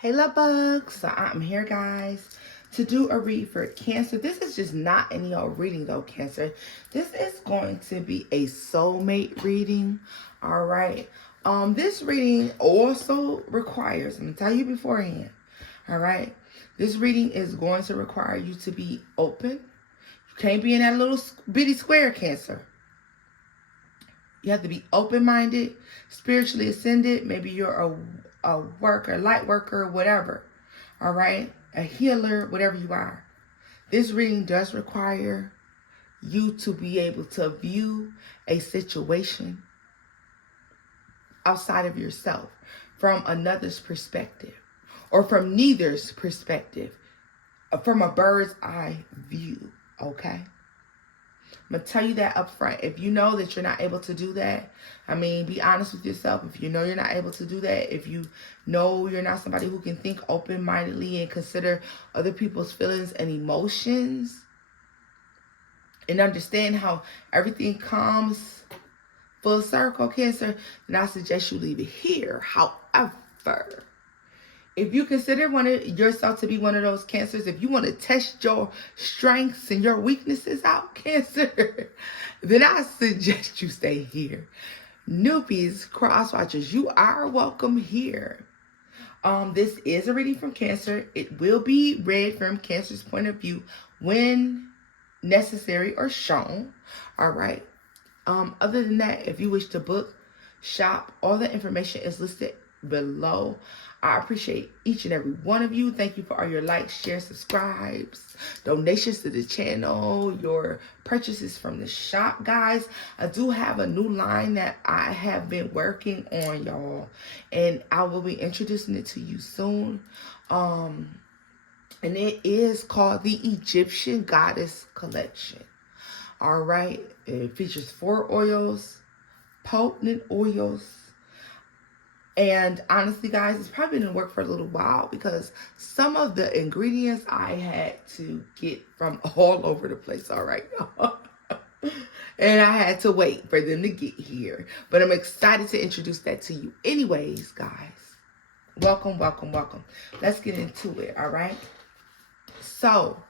Hey love bugs, so I'm here guys to do a read for Cancer. This is just not any old reading though, Cancer. This is going to be a soulmate reading. All right. This reading also requires, I'm gonna tell you beforehand. All right. This reading is going to require you to be open. You can't be in that little bitty square, Cancer. You have to be open-minded, spiritually ascended. Maybe you're a worker, light worker, whatever. All right? A healer, whatever you are. This reading does require you to be able to view a situation outside of yourself from another's perspective or from neither's perspective, from a bird's eye view, okay? I'm going to tell you that up front. If you know that you're not able to do that, I mean, be honest with yourself. If you know you're not able to do that, if you know you're not somebody who can think open-mindedly and consider other people's feelings and emotions and understand how everything comes full circle, Cancer, then I suggest you leave it here. However, if you consider yourself to be one of those Cancers, if you want to test your strengths and your weaknesses out, Cancer, then I suggest you stay here. Newbies, cross-watchers, you are welcome here. This is a reading from Cancer. It will be read from Cancer's point of view when necessary or shown. All right. Other than that, if you wish to book, shop, all the information is listed below. I appreciate each and every one of you. Thank you for all your likes, shares, subscribes, donations to the channel, your purchases from the shop, guys. I do have a new line that I have been working on, y'all, and I will be introducing it to you soon. And it is called the Egyptian Goddess Collection. All right, it features 4 oils, potent oils. And honestly, guys, it's probably been in work for a little while because some of the ingredients I had to get from all over the place, all right, y'all. And I had to wait for them to get here. But I'm excited to introduce that to you. Anyways, guys, welcome, welcome, welcome. Let's get into it, all right? So,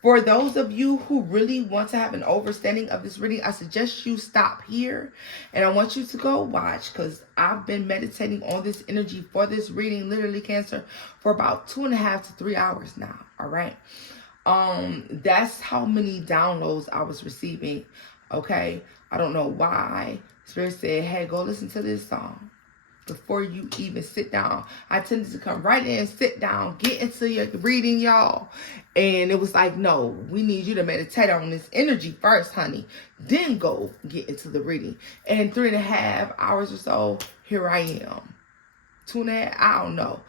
for those of you who really want to have an understanding of this reading, I suggest you stop here. And I want you to go watch, because I've been meditating on this energy for this reading, literally, Cancer, for about 2.5 to 3 hours now. All right. That's how many downloads I was receiving. Okay. I don't know why. Spirit said, hey, go listen to this song before you even sit down. I tended to come right in, sit down, get into your reading, y'all. And it was like, no, we need you to meditate on this energy first, honey. Then go get into the reading. And 3.5 hours or so, here I am. 2.5, I don't know.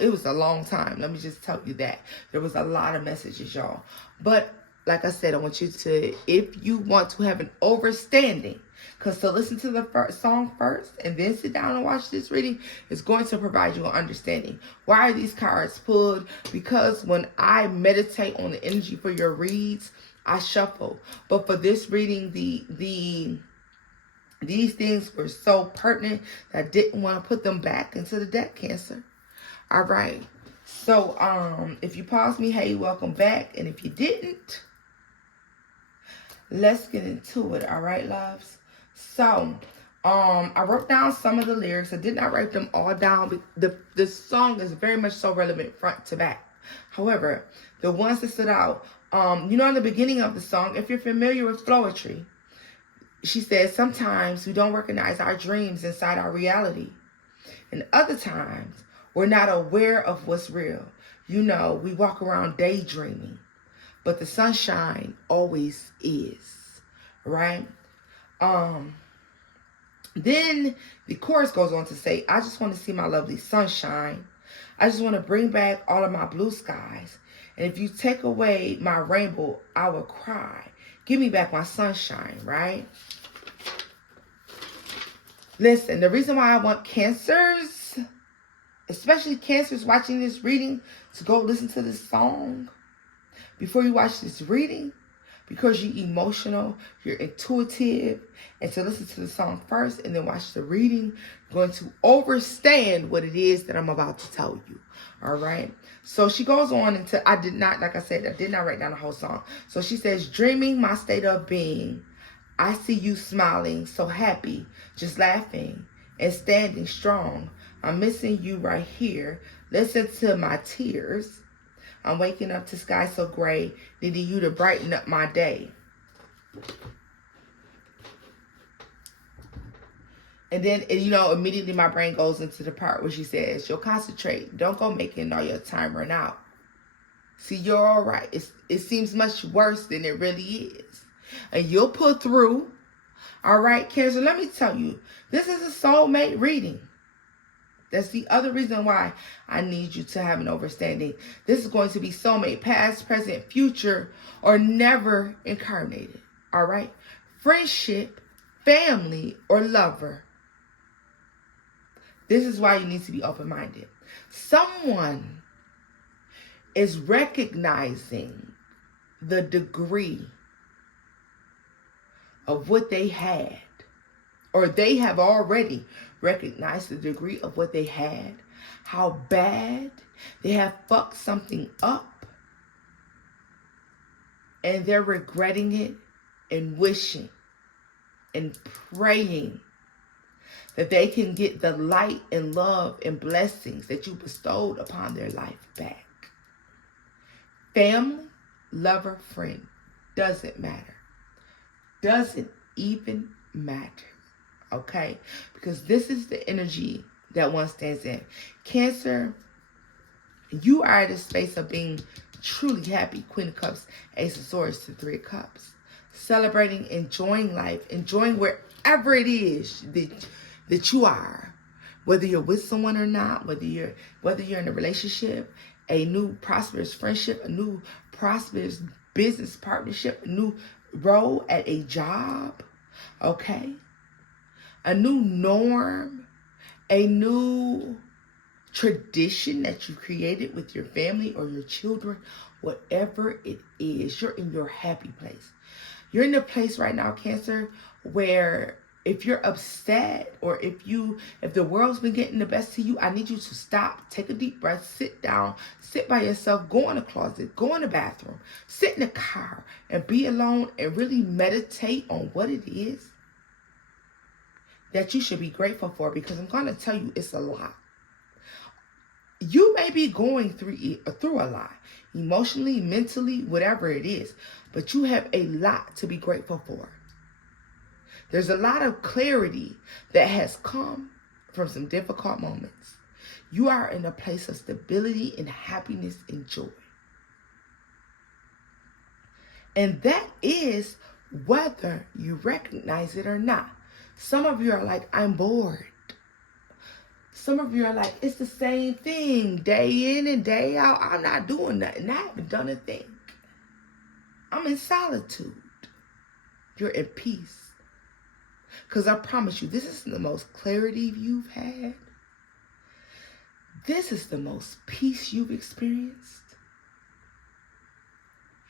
It was a long time. Let me just tell you that. There was a lot of messages, y'all. But like I said, I want you to, if you want to have an understanding, because to listen to the song first and then sit down and watch this reading is going to provide you an understanding. Why are these cards pulled? Because when I meditate on the energy for your reads, I shuffle. But for this reading, these things were so pertinent that I didn't want to put them back into the deck, Cancer. All right. So if you paused me, hey, welcome back. And if you didn't, let's get into it. All right, loves. So, I wrote down some of the lyrics. I did not write them all down, but the song is very much so relevant front to back. However, the ones that stood out, in the beginning of the song, if you're familiar with poetry, she says, sometimes we don't recognize our dreams inside our reality. And other times, we're not aware of what's real. We walk around daydreaming, but the sunshine always is, right? Then the chorus goes on to say, I just want to see my lovely sunshine. I just want to bring back all of my blue skies. And if you take away my rainbow, I will cry. Give me back my sunshine, right? Listen, the reason why I want Cancers, especially Cancers watching this reading, to go listen to this song before you watch this reading, because you're emotional, you're intuitive, and to listen to the song first and then watch the reading, you're going to understand what it is that I'm about to tell you. All right. So she goes on into, I did not write down the whole song. So she says, dreaming my state of being, I see you smiling, so happy, just laughing and standing strong. I'm missing you right here. Listen to my tears. I'm waking up to sky so gray, needing you to brighten up my day. And then, immediately my brain goes into the part where she says, you'll concentrate. Don't go making all your time run out. See, you're all right. It seems much worse than it really is. And you'll pull through. All right, Cancer, let me tell you, this is a soulmate reading. That's the other reason why I need you to have an understanding. This is going to be soulmate, past, present, future, or never incarnated. All right? Friendship, family, or lover. This is why you need to be open-minded. Someone is recognizing the degree of what they had, or they have already recognized the degree of what they had, how bad they have fucked something up, and they're regretting it and wishing and praying that they can get the light and love and blessings that you bestowed upon their life back. Family, lover, friend, doesn't matter. Doesn't even matter. Okay? Because this is the energy that one stands in. Cancer, you are at a space of being truly happy. Queen of Cups, Ace of Swords to Three of Cups. Celebrating, enjoying life, enjoying wherever it is that you are. Whether you're with someone or not, whether you're in a relationship, a new prosperous friendship, a new prosperous business partnership, a new role at a job, okay? A new norm, a new tradition that you created with your family or your children, whatever it is, you're in your happy place. You're in a place right now, Cancer, where if you're upset or if the world's been getting the best of you, I need you to stop, take a deep breath, sit down, sit by yourself, go in the closet, go in the bathroom, sit in the car and be alone and really meditate on what it is that you should be grateful for, because I'm going to tell you it's a lot. You may be going through a lot, emotionally, mentally, whatever it is, but you have a lot to be grateful for. There's a lot of clarity that has come from some difficult moments. You are in a place of stability and happiness and joy. And that is whether you recognize it or not. Some of you are like, I'm bored. Some of you are like, it's the same thing day in and day out. I'm not doing nothing. I haven't done a thing. I'm in solitude. You're in peace. Because I promise you, this is the most clarity you've had. This is the most peace you've experienced.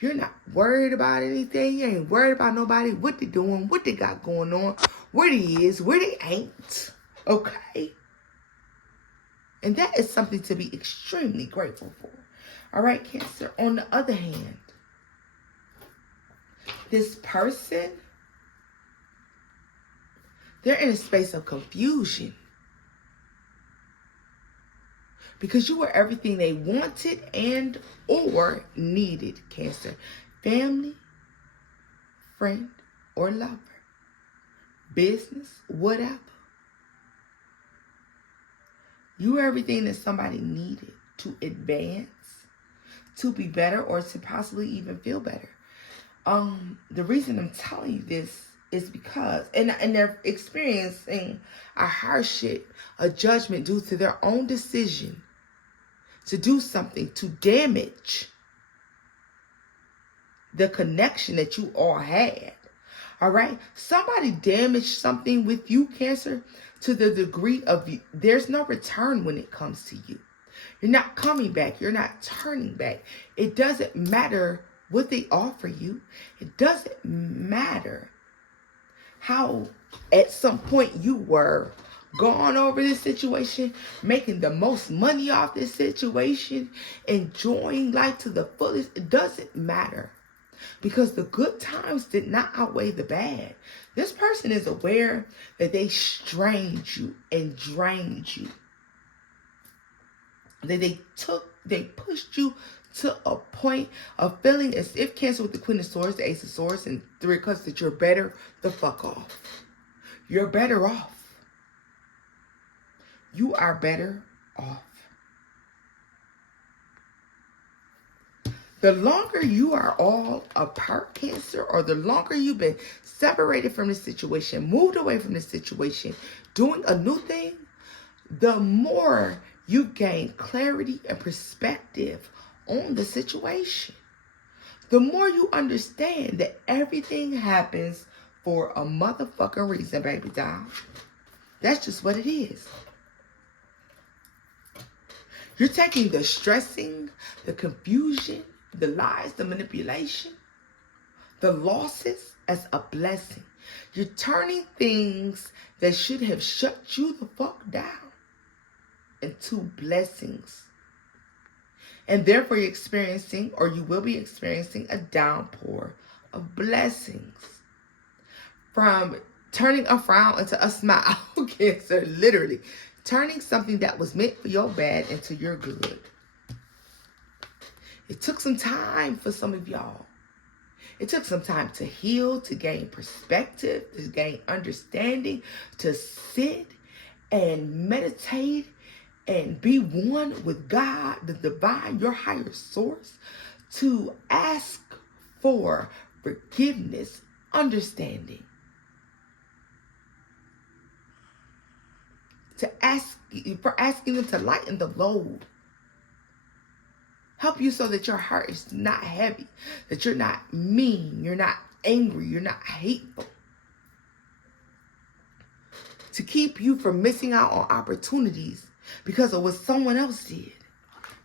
You're not worried about anything. You ain't worried about nobody, what they doing, what they got going on, where they is, where they ain't. Okay? And that is something to be extremely grateful for. All right, Cancer. On the other hand, this person, they're in a space of confusion. Because you were everything they wanted and or needed, Cancer. Family, friend, or lover. Business, whatever. You were everything that somebody needed to advance, to be better, or to possibly even feel better. The reason I'm telling you this is because, and they're experiencing a hardship, a judgment due to their own decision to do something to damage the connection that you all had. All right? Somebody damaged something with you, Cancer, to the degree of there's no return when it comes to you. You're not coming back. You're not turning back. It doesn't matter what they offer you. It doesn't matter how at some point you were gone over this situation, making the most money off this situation, enjoying life to the fullest. It doesn't matter, because the good times did not outweigh the bad. This person is aware that they strained you and drained you. That they pushed you to a point of feeling as if Cancer with the Queen of Swords, the Ace of Swords, and Three of Cups, that you're better the fuck off. You're better off. You are better off. The longer you are all apart, Cancer, or the longer you've been separated from the situation, moved away from the situation, doing a new thing, the more you gain clarity and perspective on the situation. The more you understand that everything happens for a motherfucking reason, baby doll. That's just what it is. You're taking the stressing, the confusion, the lies, the manipulation, the losses as a blessing. You're turning things that should have shut you the fuck down into blessings. And therefore you're experiencing, or you will be experiencing, a downpour of blessings. From turning a frown into a smile, Cancer, literally. Turning something that was meant for your bad into your good. It took some time for some of y'all. It took some time to heal, to gain perspective, to gain understanding, to sit and meditate and be one with God, the divine, your higher source, to ask for forgiveness, understanding. For asking them to lighten the load. Help you so that your heart is not heavy, that you're not mean, you're not angry, you're not hateful. To keep you from missing out on opportunities because of what someone else did.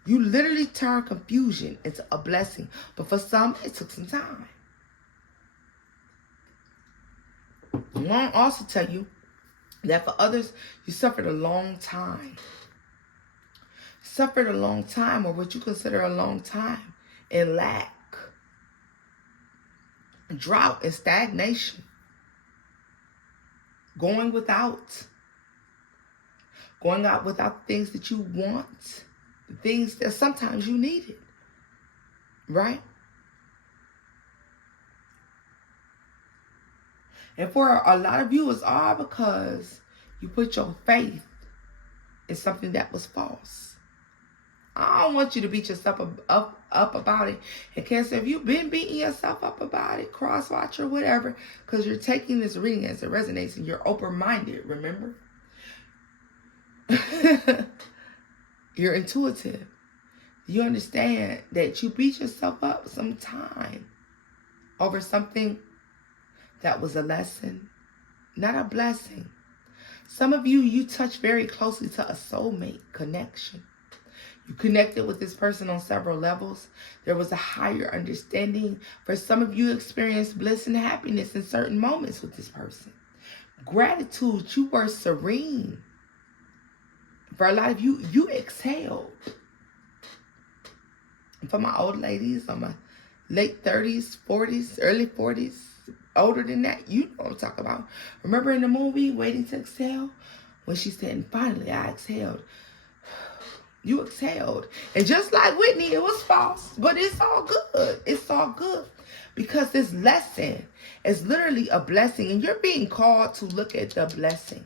You literally turn confusion into a blessing. But for some, it took some time. I want to also tell you that for others, you suffered a long time. Suffered a long time, or what you consider a long time, in lack, drought, and stagnation. Going out without things that you want, the things that sometimes you needed, right? And for a lot of you, it's all because you put your faith in something that was false. I don't want you to beat yourself up about it. And Cancer, if you've been beating yourself up about it, cross-watch or whatever, because you're taking this reading as it resonates and you're open-minded, remember? You're intuitive. You understand that you beat yourself up sometime over something that was a lesson, not a blessing. Some of you touch very closely to a soulmate connection. You connected with this person on several levels. There was a higher understanding. For some of you, experienced bliss and happiness in certain moments with this person. Gratitude, you were serene. For a lot of you, you exhaled. And for my old ladies, on my late 30s, 40s, early 40s, older than that, you know what I'm talking about. Remember in the movie, Waiting to Exhale? When she said, and finally I exhaled. You exhaled. And just like Whitney, it was false. But it's all good. It's all good. Because this lesson is literally a blessing. And you're being called to look at the blessing.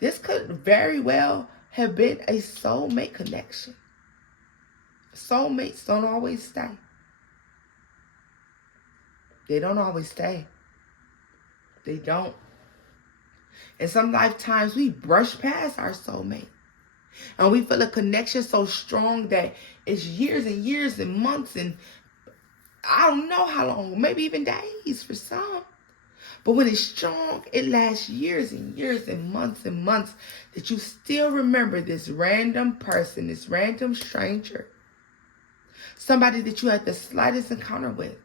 This could very well have been a soulmate connection. Soulmates don't always stay. They don't always stay. They don't. And some lifetimes we brush past our soulmate. And we feel a connection so strong that it's years and years and months and I don't know how long, maybe even days for some. But when it's strong, it lasts years and years and months that you still remember this random person, this random stranger. Somebody that you had the slightest encounter with.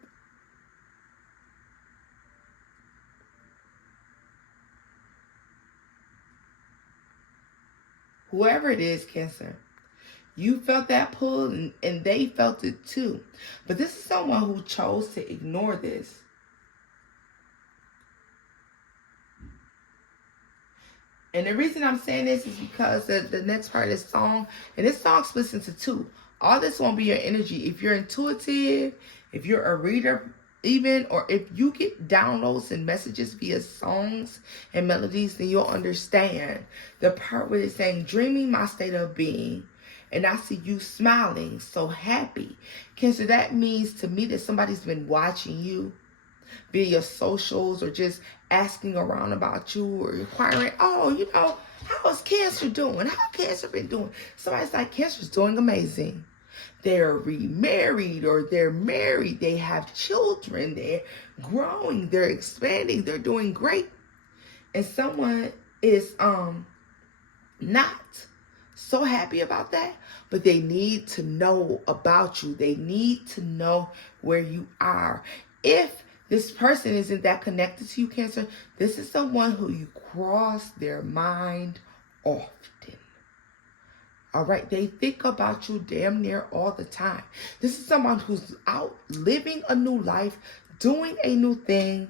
Whoever it is, Cancer, you felt that pull and they felt it too. But this is someone who chose to ignore this. And the reason I'm saying this is because the next part of this song, and this song splits into two. All this won't be your energy. If you're intuitive, if you're a reader even, or if you get downloads and messages via songs and melodies, then you'll understand the part where it's saying, dreaming my state of being, and I see you smiling, so happy. Cancer, that means to me that somebody's been watching you via your socials or just asking around about you or inquiring, oh, you know, how is Cancer doing? How Cancer been doing? Somebody's like, Cancer's doing amazing. They're remarried or they're married. They have children. They're growing. They're expanding. They're doing great. And someone is not so happy about that, but they need to know about you. They need to know where you are. If this person isn't that connected to you, Cancer, this is someone who you cross their mind often. All right, they think about you damn near all the time. This is someone who's out living a new life, doing a new thing,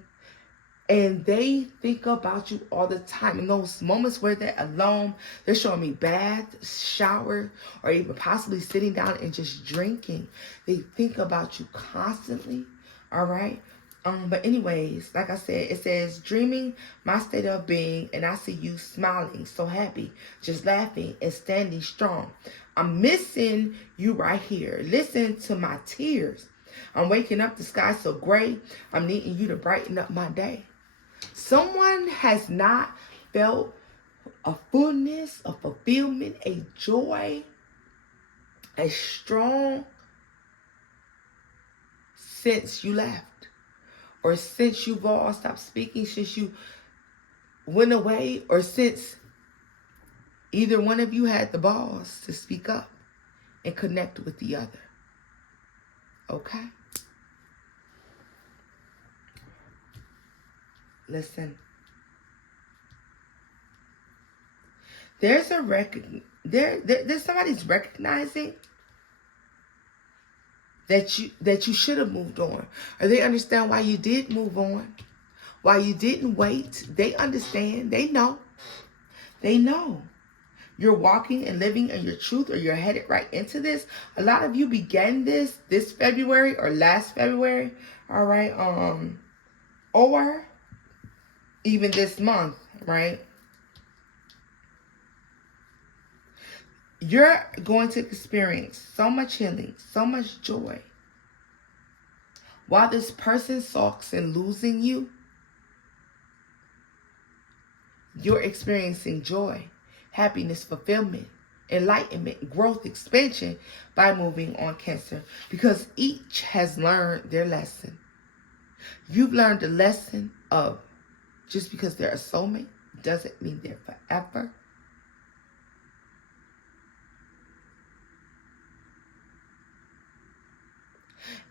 and they think about you all the time. In those moments where they're alone, they're showing me bath, shower, or even possibly sitting down and just drinking. They think about you constantly, all right? But anyways, like I said, it says, dreaming my state of being, and I see you smiling, so happy, just laughing and standing strong. I'm missing you right here. Listen to my tears. I'm waking up, the sky so gray. I'm needing you to brighten up my day. Someone has not felt a fullness, a fulfillment, a joy, a strong since you left. Or since you've all stopped speaking, since you went away, or since either one of you had the balls to speak up and connect with the other. Okay? Listen. There's somebody's recognizing that you should have moved on. Or they understand why you did move on. Why you didn't wait. They understand. They know. They know. You're walking and living in your truth, or you're headed right into this. A lot of you began this February or last February. All right. Or even this month, right? You're going to experience so much healing, so much joy. While this person sulks and losing you, you're experiencing joy, happiness, fulfillment, enlightenment, growth, expansion by moving on, Cancer. Because each has learned their lesson. You've learned the lesson of just because they're a soulmate doesn't mean they're forever.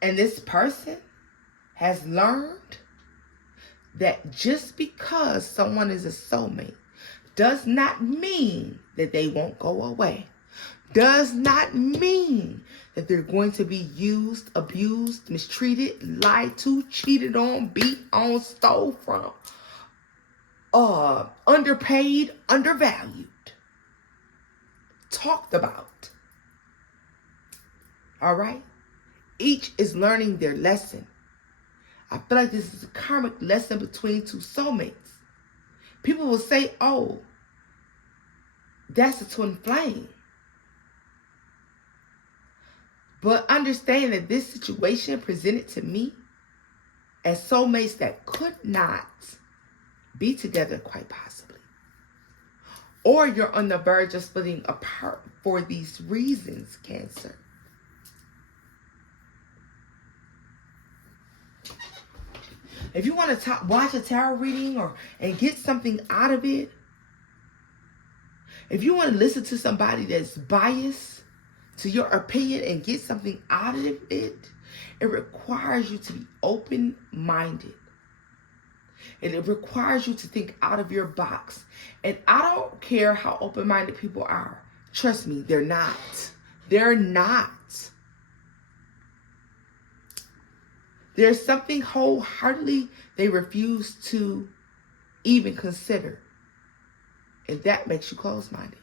And this person has learned that just because someone is a soulmate does not mean that they won't go away. Does not mean that they're going to be used, abused, mistreated, lied to, cheated on, beat on, stole from, underpaid, undervalued, talked about. All right? Each is learning their lesson. I feel like this is a karmic lesson between two soulmates. People will say, oh, that's a twin flame. But understand that this situation presented to me as soulmates that could not be together quite possibly. Or you're on the verge of splitting apart for these reasons, Cancer. If you want to watch a tarot reading and get something out of it, if you want to listen to somebody that's biased to your opinion and get something out of it, it requires you to be open-minded. And it requires you to think out of your box. And I don't care how open-minded people are. Trust me, they're not. They're not. There's something wholeheartedly they refuse to even consider. And that makes you closed-minded.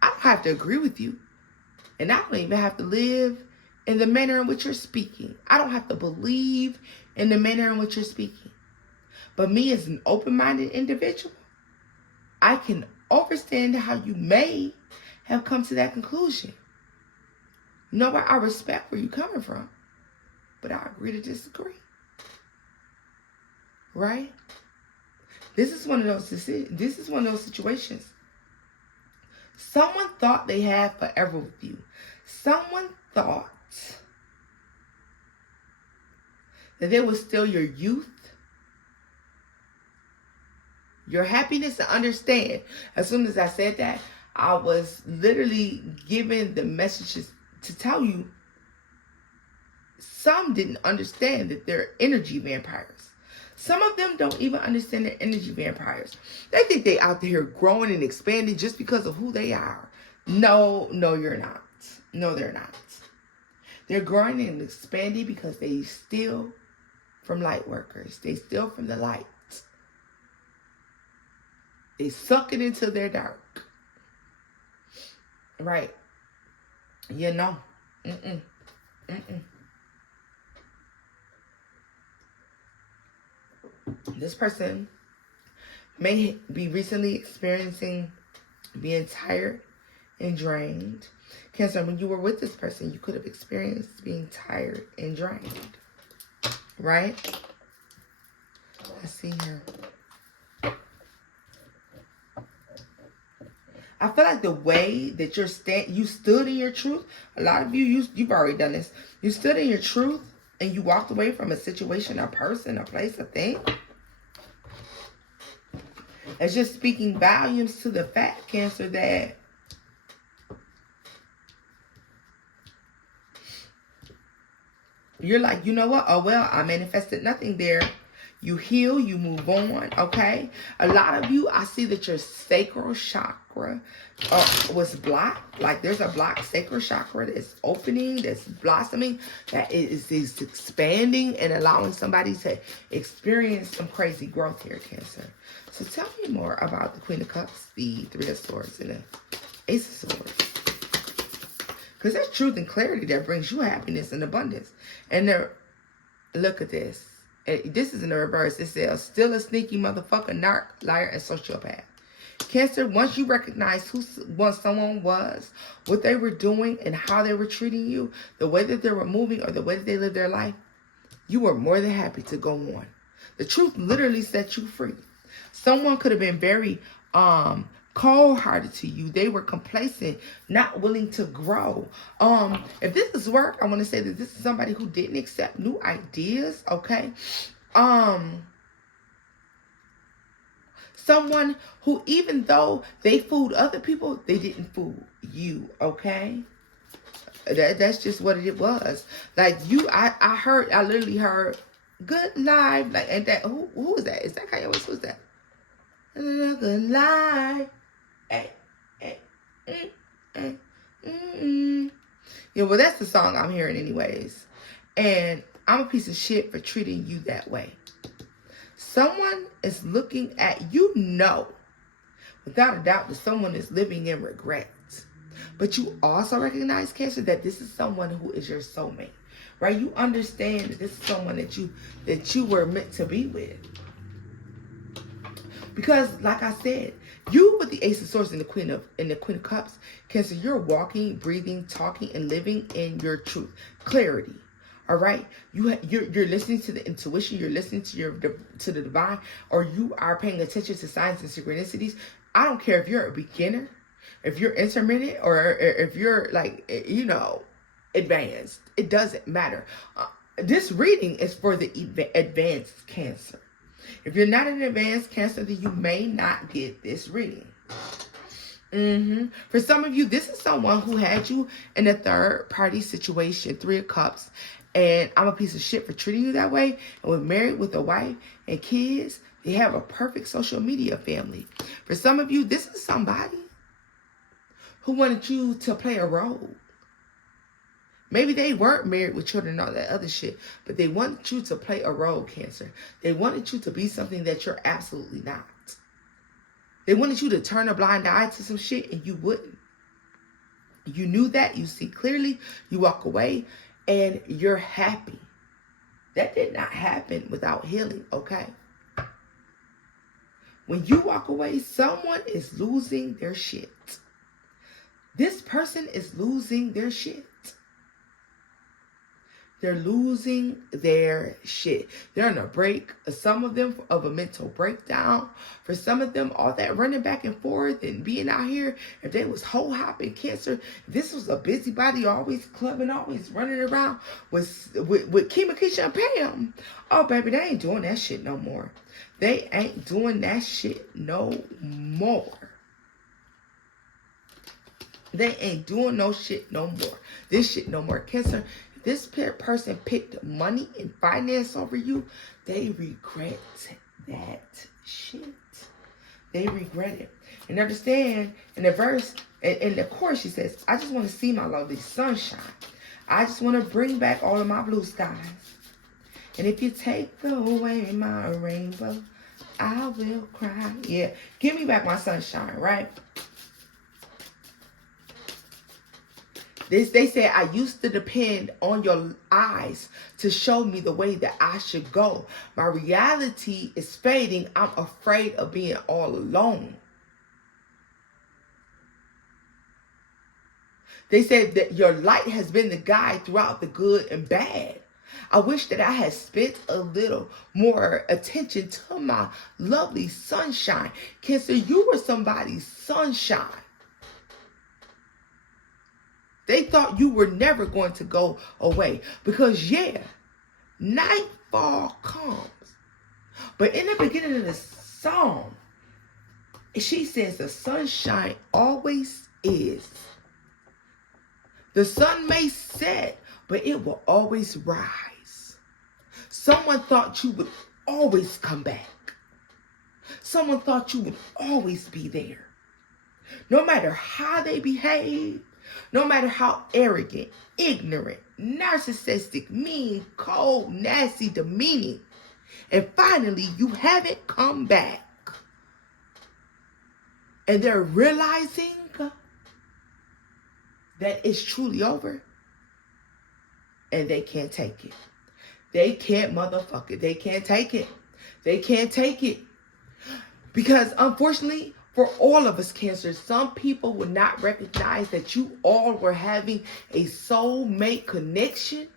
I don't have to agree with you. And I don't even have to live in the manner in which you're speaking. I don't have to believe in the manner in which you're speaking. But me as an open-minded individual, I can understand how you may have come to that conclusion. You know what? I respect where you're coming from. But I agree to disagree. Right? This is one of those situations. Someone thought they had forever with you. Someone thought that they would steal your youth, your happiness, and understand. As soon as I said that, I was literally given the messages to tell you some didn't understand that they're energy vampires. Some of them don't even understand they're energy vampires. They think they out there growing and expanding just because of who they are. No, you're not. No, they're not. They're growing and expanding because they steal from light workers. They steal from the light. They suck it into their dark. Right. You know. This person may be recently experiencing being tired and drained. Cancer, when you were with this person, you could have experienced being tired and drained. Right? Let's see here. I feel like the way that you stood in your truth, a lot of you've already done this. You stood in your truth and you walked away from a situation, a person, a place, a thing. It's just speaking volumes to the fact, Cancer, that you're like, you know what? Oh, well, I manifested nothing there. You heal, you move on, okay? A lot of you, I see that your sacral chakra was blocked. Like there's a blocked sacral chakra that's opening, that's blossoming, that is expanding and allowing somebody to experience some crazy growth here, Cancer. So tell me more about the Queen of Cups, the Three of Swords, and the Ace of Swords. Because there's truth and clarity that brings you happiness and abundance. And look at this. This is in the reverse. It says, still a sneaky motherfucker, narc, liar, and sociopath. Cancer, once you recognize who someone was, what they were doing, and how they were treating you, the way that they were moving, or the way that they lived their life, you were more than happy to go on. The truth literally set you free. Someone could have been very cold-hearted to you. They were complacent, not willing to grow. If this is work, I want to say that this is somebody who didn't accept new ideas, okay? Someone who, even though they fooled other people, they didn't fool you, okay? That's just what it was. Like I literally heard good life. Like, and that, who is that? Is that Kanye West? Who's that? Good life. Yeah, well, that's the song I'm hearing anyways. And I'm a piece of shit for treating you that way. Someone is looking at, without a doubt, that someone is living in regret. But you also recognize, Cancer, that this is someone who is your soulmate. Right? You understand that this is someone that you were meant to be with. Because, like I said, you with the Ace of Swords and the Queen of Cups, Cancer, you're walking, breathing, talking, and living in your truth, clarity. All right, you're listening to the intuition, you're listening to the divine, or you are paying attention to signs and synchronicities. I don't care if you're a beginner, if you're intermediate, or if you're like advanced. It doesn't matter. This reading is for the advanced Cancer. If you're not an advanced Cancer, then you may not get this reading. For some of you, this is someone who had you in a third party situation, 3 of Cups, and I'm a piece of shit for treating you that way. And we're married with a wife and kids. They have a perfect social media family. For some of you, this is somebody who wanted you to play a role. Maybe they weren't married with children and all that other shit, but they wanted you to play a role, Cancer. They wanted you to be something that you're absolutely not. They wanted you to turn a blind eye to some shit, and you wouldn't. You knew that. You see clearly. You walk away, and you're happy. That did not happen without healing, okay? When you walk away, someone is losing their shit. This person is losing their shit. They're losing their shit. They're on a break. Some of them of a mental breakdown. For some of them, all that running back and forth and being out here, if they was whole hopping, Cancer, this was a busybody, always clubbing, always running around with Kima, Keisha, and Pam. Oh, baby, they ain't doing that shit no more. They ain't doing that shit no more. They ain't doing no shit no more. This shit no more. Cancer, this person picked money and finance over you, they regret that shit. They regret it. And understand, in the verse, in the chorus, she says, I just want to see my lovely sunshine. I just want to bring back all of my blue skies. And if you take away my rainbow, I will cry. Yeah, give me back my sunshine, right? They say, I used to depend on your eyes to show me the way that I should go. My reality is fading. I'm afraid of being all alone. They said that your light has been the guide throughout the good and bad. I wish that I had spent a little more attention to my lovely sunshine. Cancer, you were somebody's sunshine. They thought you were never going to go away. Because, yeah, nightfall comes. But in the beginning of the song, she says the sunshine always is. The sun may set, but it will always rise. Someone thought you would always come back. Someone thought you would always be there. No matter how they behave, no matter how arrogant, ignorant, narcissistic, mean, cold, nasty, demeaning, and finally you haven't come back. And they're realizing that it's truly over. And they can't take it. They can't motherfuck it. They can't take it. They can't take it. Because unfortunately, for all of us, Cancer, some people will not recognize that you all were having a soulmate connection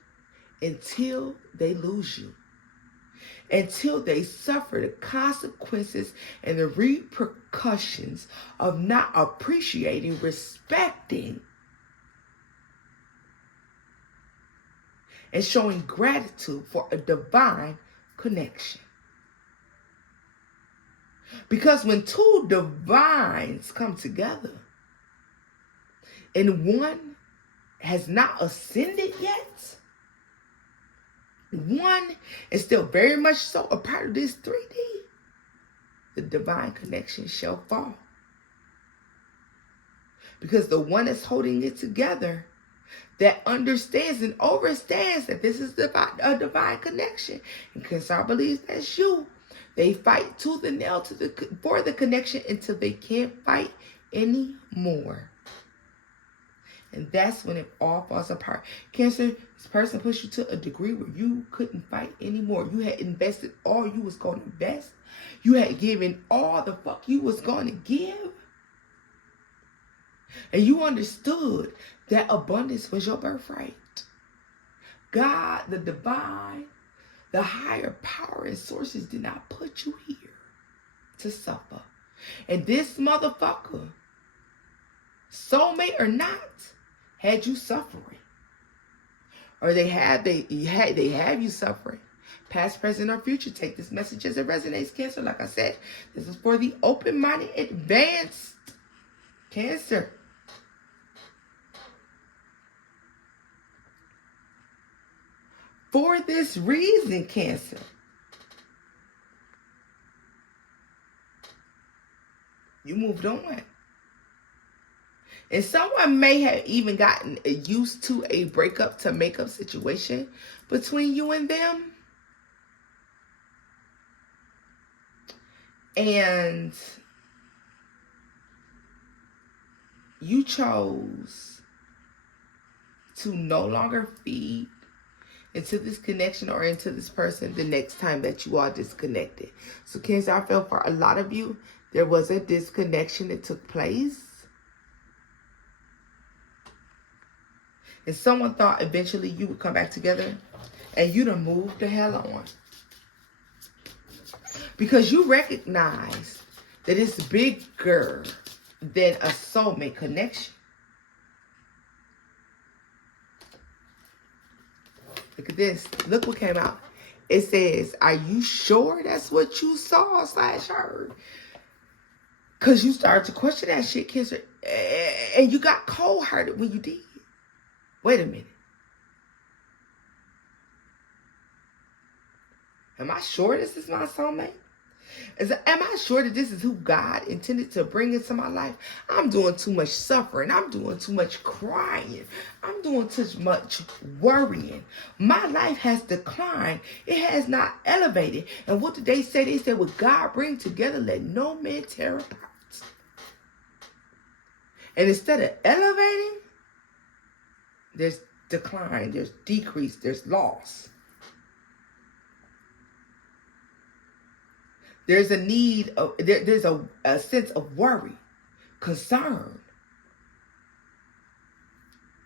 until they lose you. Until they suffer the consequences and the repercussions of not appreciating, respecting, and showing gratitude for a divine connection. Because when two divines come together and one has not ascended yet, one is still very much so a part of this 3D, the divine connection shall fall. Because the one that's holding it together, that understands and overstands that this is a divine connection. And because I believe that's you, they fight tooth and nail for the connection until they can't fight anymore. And that's when it all falls apart. Cancer, this person pushed you to a degree where you couldn't fight anymore. You had invested all you was going to invest. You had given all the fuck you was going to give. And you understood that abundance was your birthright. God, the divine, the higher power and sources did not put you here to suffer. And this motherfucker, soulmate or not, had you suffering. Or they have you suffering. Past, present, or future. Take this message as it resonates, Cancer. Like I said, this is for the open-minded, advanced Cancer. For this reason, Cancer, you moved on. And someone may have even gotten used to a breakup to makeup situation between you and them. And you chose to no longer feed into this connection or into this person the next time that you are disconnected. So Cancer, I feel for a lot of you, there was a disconnection that took place. And someone thought eventually you would come back together, and you done moved the hell on. Because you recognize that it's bigger than a soulmate connection. Look at this. Look what came out. It says, are you sure that's what you saw / heard? Because you started to question that shit, Cancer. And you got cold-hearted when you did. Wait a minute. Am I sure this is my soulmate? Am I sure that this is who God intended to bring into my life? I'm doing too much suffering. I'm doing too much crying. I'm doing too much worrying. My life has declined. It has not elevated. And what did they say? They said, what God bring together, let no man tear apart. And instead of elevating, there's decline, there's decrease, there's loss. There's a need of, there's a sense of worry, concern,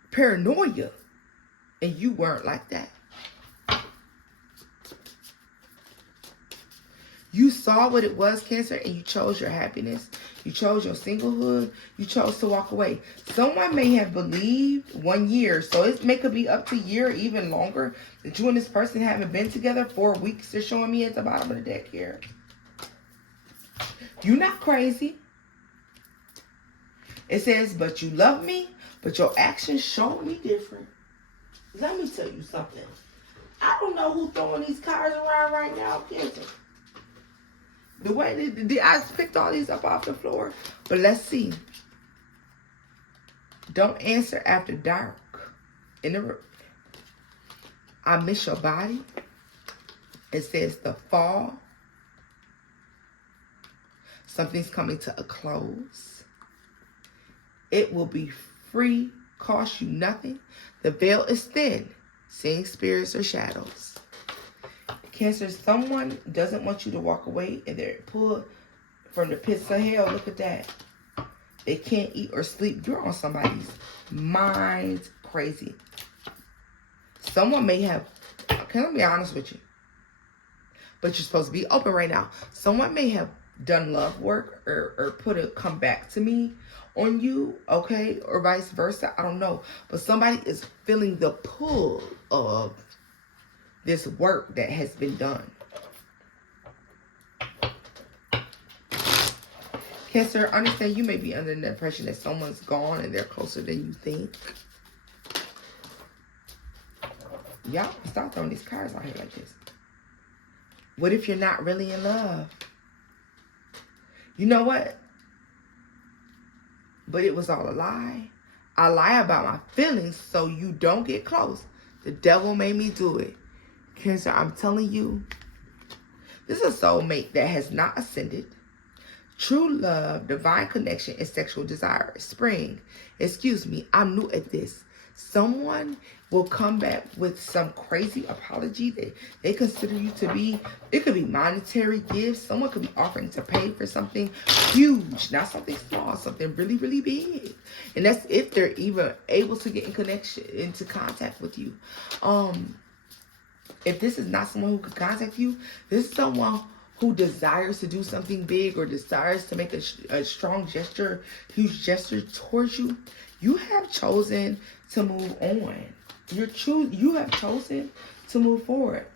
paranoia, and you weren't like that. You saw what it was, Cancer, and you chose your happiness. You chose your singlehood. You chose to walk away. Someone may have believed 1 year, so it could be up to a year, even longer, that you and this person haven't been together. 4 weeks, they're showing me at the bottom of the deck here. You're not crazy. It says, but you love me, but your actions show me different. Let me tell you something. I don't know who's throwing these cards around right now, Cancer. The way I picked all these up off the floor. But let's see. Don't answer after dark. In the room. I miss your body. It says the fall. Something's coming to a close. It will be free, cost you nothing. The veil is thin, seeing spirits or shadows. Cancer, someone doesn't want you to walk away and they're pulled from the pits of hell. Look at that. They can't eat or sleep. You're on somebody's mind crazy. Someone may have, can I be honest with you? But you're supposed to be open right now. Someone may have done love work or put a come back to me on you, okay? Or vice versa. I don't know. But somebody is feeling the pull of this work that has been done. Cancer, understand you may be under the impression that someone's gone and they're closer than you think. Y'all stop throwing these cards out here like this. What if you're not really in love? You know what? But it was all a lie. I lie about my feelings so you don't get close. The devil made me do it. Cancer, I'm telling you, this is a soulmate that has not ascended. True love, divine connection, and sexual desire. Spring, excuse me, I'm new at this. Someone will come back with some crazy apology that they consider you to be. It could be monetary gifts. Someone could be offering to pay for something huge, not something small, something really, really big. And that's if they're even able to get into contact with you. If this is not someone who could contact you, this is someone who desires to do something big or desires to make a strong gesture, huge gesture towards you. You have chosen to move on. You have chosen to move forward.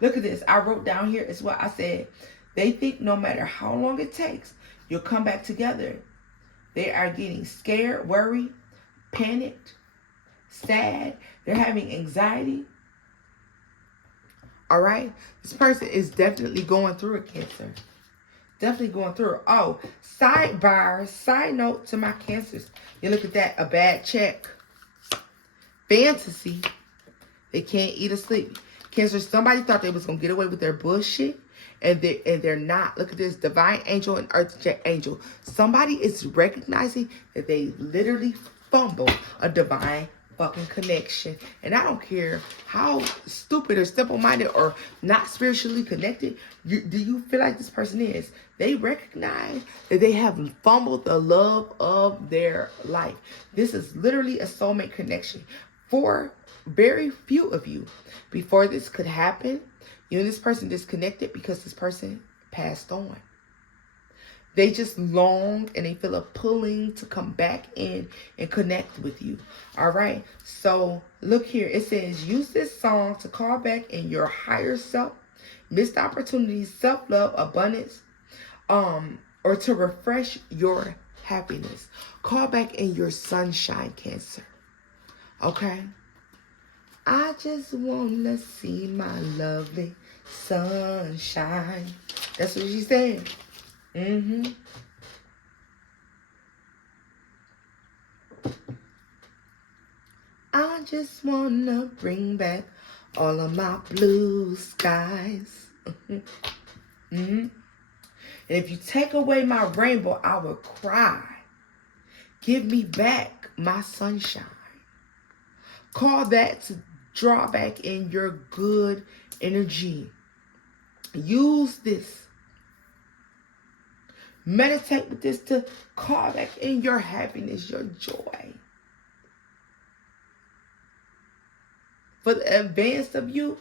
Look at this. I wrote down here is what I said. They think no matter how long it takes, You'll come back together. They are getting scared, worried, panicked, sad. They're having anxiety. All right? This person is definitely going through a Cancer. Definitely going through it. Oh, sidebar, side note to my Cancers. You look at that, a bad check. Fantasy. They can't eat or sleep. Cancer, somebody thought they was going to get away with their bullshit. And they're not. Look at this. Divine angel and earth angel. Somebody is recognizing that they literally fumbled a divine fucking connection. And I don't care how stupid or simple-minded or not spiritually connected do you feel like this person is. They recognize that they have fumbled the love of their life. This is literally a soulmate connection. For very few of you, before this could happen, you and this person disconnected because this person passed on. They just long and they feel a pulling to come back in and connect with you. All right. So look here. It says, use this song to call back in your higher self, missed opportunities, self-love, abundance, or to refresh your happiness. Call back in your sunshine, Cancer. Okay. I just want to see my lovely sunshine. That's what she said. I just want to bring back all of my blue skies. And if you take away my rainbow, I will cry. Give me back my sunshine. Call that to draw back in your good energy. Use this. Meditate with this to call back in your happiness, your joy. For the advance of you,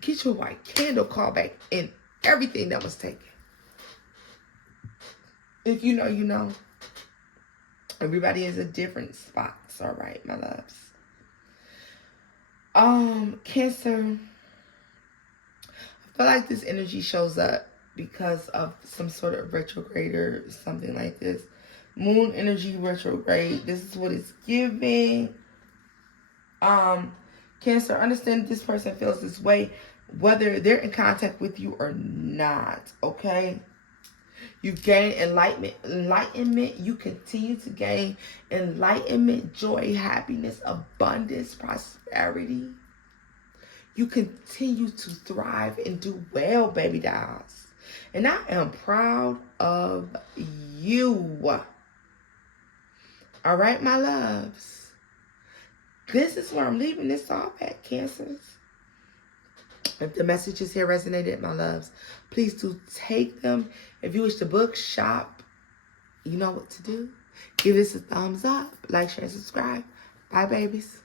get your white candle, call back in everything that was taken. If you know, you know. Everybody is at different spots, all right, my loves. Cancer. I feel like this energy shows up because of some sort of retrograde or something like this. Moon energy retrograde. This is what it's giving. Cancer, understand this person feels this way, whether they're in contact with you or not, okay? You gain enlightenment. You continue to gain enlightenment, joy, happiness, abundance, prosperity. You continue to thrive and do well, baby dolls. And I am proud of you. All right, my loves. This is where I'm leaving this off at, Cancers. If the messages here resonated, my loves, please do take them. If you wish to book, shop, you know what to do. Give this a thumbs up, like, share, subscribe. Bye, babies.